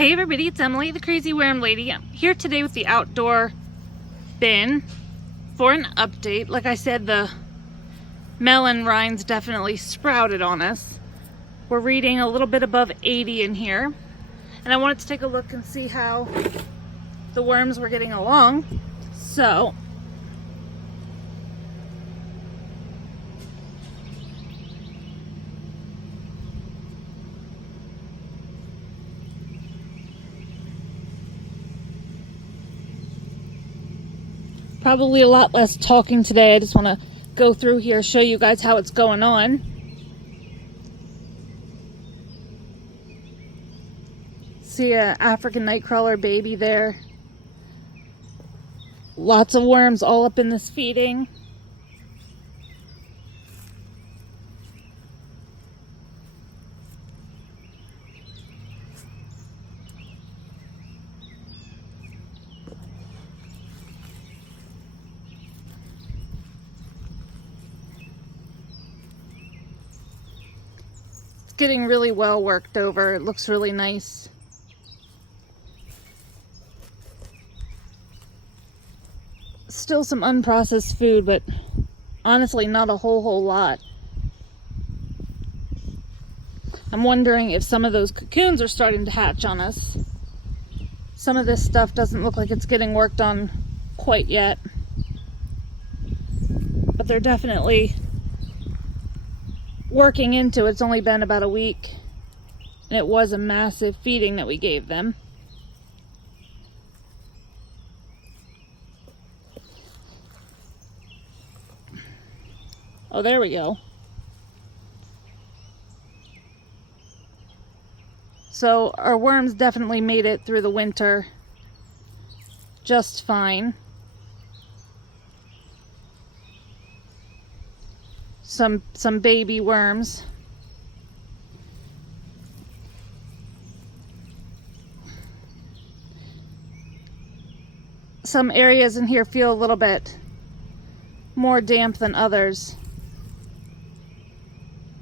Hey everybody, it's Emily, the Crazy Worm Lady. I'm here today with the outdoor bin for an update. Like I said, the melon rinds definitely sprouted on us. We're reading a little bit above 80 in here. And I wanted to take a look and see how the worms were getting along. So, probably a lot less talking today. I just want to go through here, show you guys how it's going on. See a African nightcrawler baby there. Lots of worms all up in this feeding. It's getting really well worked over. It looks really nice. Still some unprocessed food, but honestly not a whole lot. I'm wondering if some of those cocoons are starting to hatch on us. Some of this stuff doesn't look like it's getting worked on quite yet, but they're definitely working into it. It's only been about a week, and it was a massive feeding that we gave them. Oh, there we go. So our worms definitely made it through the winter just fine. Some baby worms. Some areas in here feel a little bit more damp than others.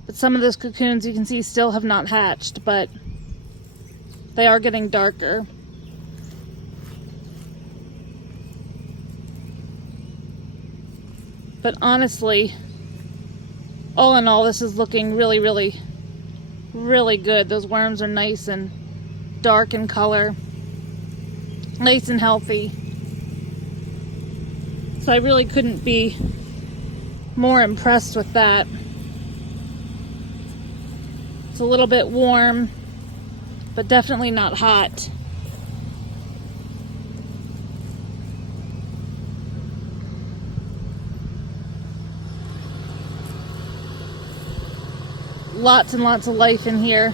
But some of those cocoons you can see still have not hatched, but they are getting darker. But honestly, all in all, this is looking really good. Those worms are nice and dark in color, nice and healthy. So I really couldn't be more impressed with that. It's a little bit warm, but definitely not hot. Lots and lots of life in here.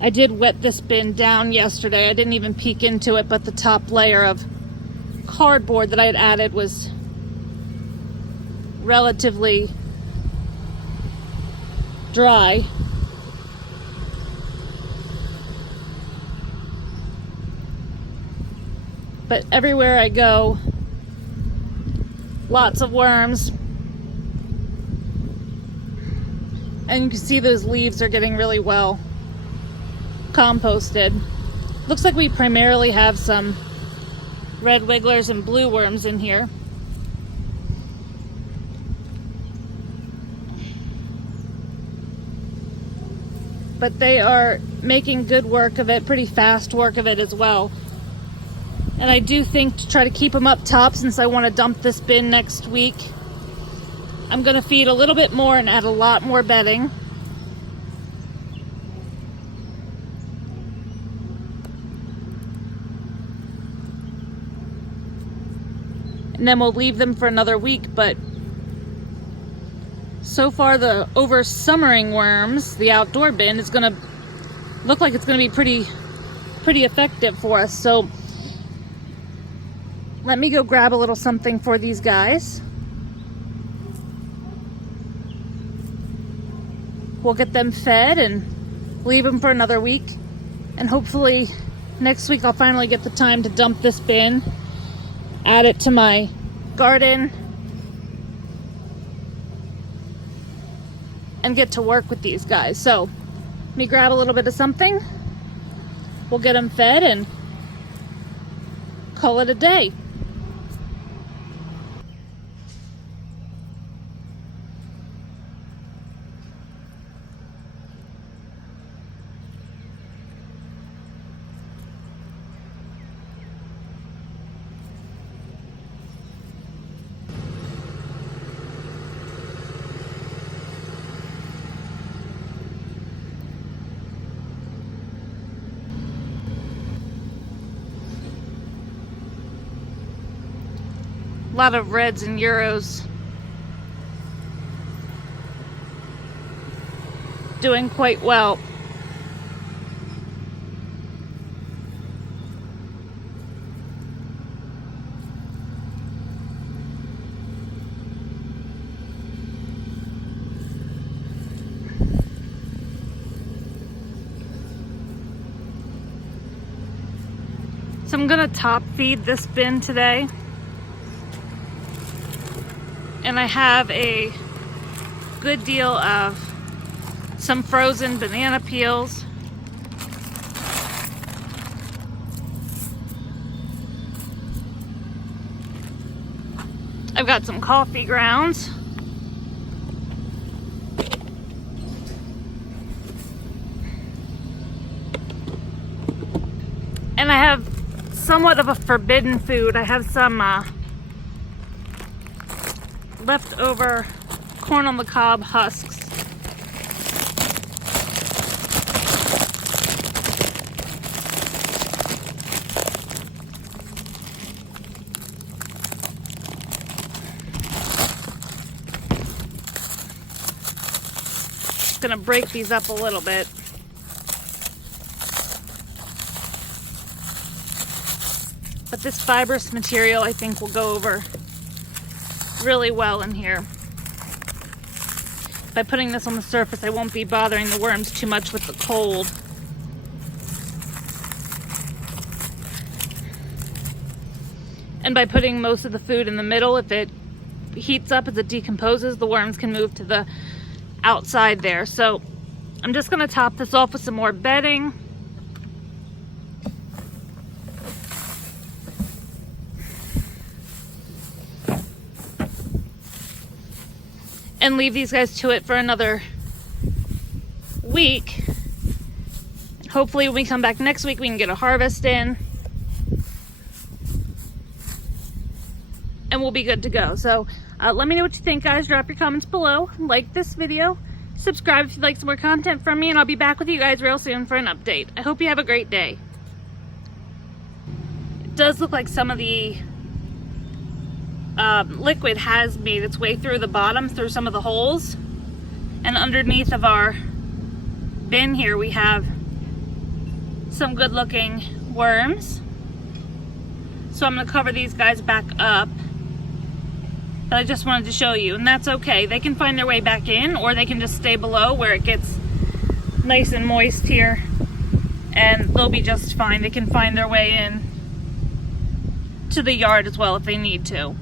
I did wet this bin down yesterday. I didn't even peek into it, but the top layer of cardboard that I had added was relatively dry. But everywhere I go, lots of worms. And you can see those leaves are getting really well composted. Looks like we primarily have some red wigglers and blue worms in here. But they are making good work of it, pretty fast work of it as well. And I do think to try to keep them up top, since I want to dump this bin next week, I'm going to feed a little bit more and add a lot more bedding. And then we'll leave them for another week, but so far the over summering worms, the outdoor bin, is going to look like it's going to be pretty effective for us. So let me go grab a little something for these guys. We'll get them fed and leave them for another week. And hopefully next week I'll finally get the time to dump this bin, add it to my garden, and get to work with these guys. So Let me grab a little bit of something. We'll get them fed and call it a day. A lot of reds and euros. Doing quite well. So I'm gonna top feed this bin today. And I have a good deal of some frozen banana peels. I've got some coffee grounds. And I have somewhat of a forbidden food. I have some leftover corn on the cob husks. Just gonna break these up a little bit. But this fibrous material I think will go over really well in here. By putting this on the surface, I won't be bothering the worms too much with the cold. And by putting most of the food in the middle, if it heats up as it decomposes, the worms can move to the outside there. So I'm just going to top this off with some more bedding. And leave these guys to it for another week. Hopefully when we come back next week, we can get a harvest in. And we'll be good to go. So let me know what you think, guys. Drop your comments below. Like this video. Subscribe if you'd like some more content from me. And I'll be back with you guys real soon for an update. I hope you have a great day. It does look like some of the liquid has made its way through the bottom, through some of the holes. And underneath of our bin here, we have some good looking worms. So I'm going to cover these guys back up. But I just wanted to show you, and that's okay. They can find their way back in, or they can just stay below where it gets nice and moist here, and they'll be just fine. They can find their way in to the yard as well if they need to.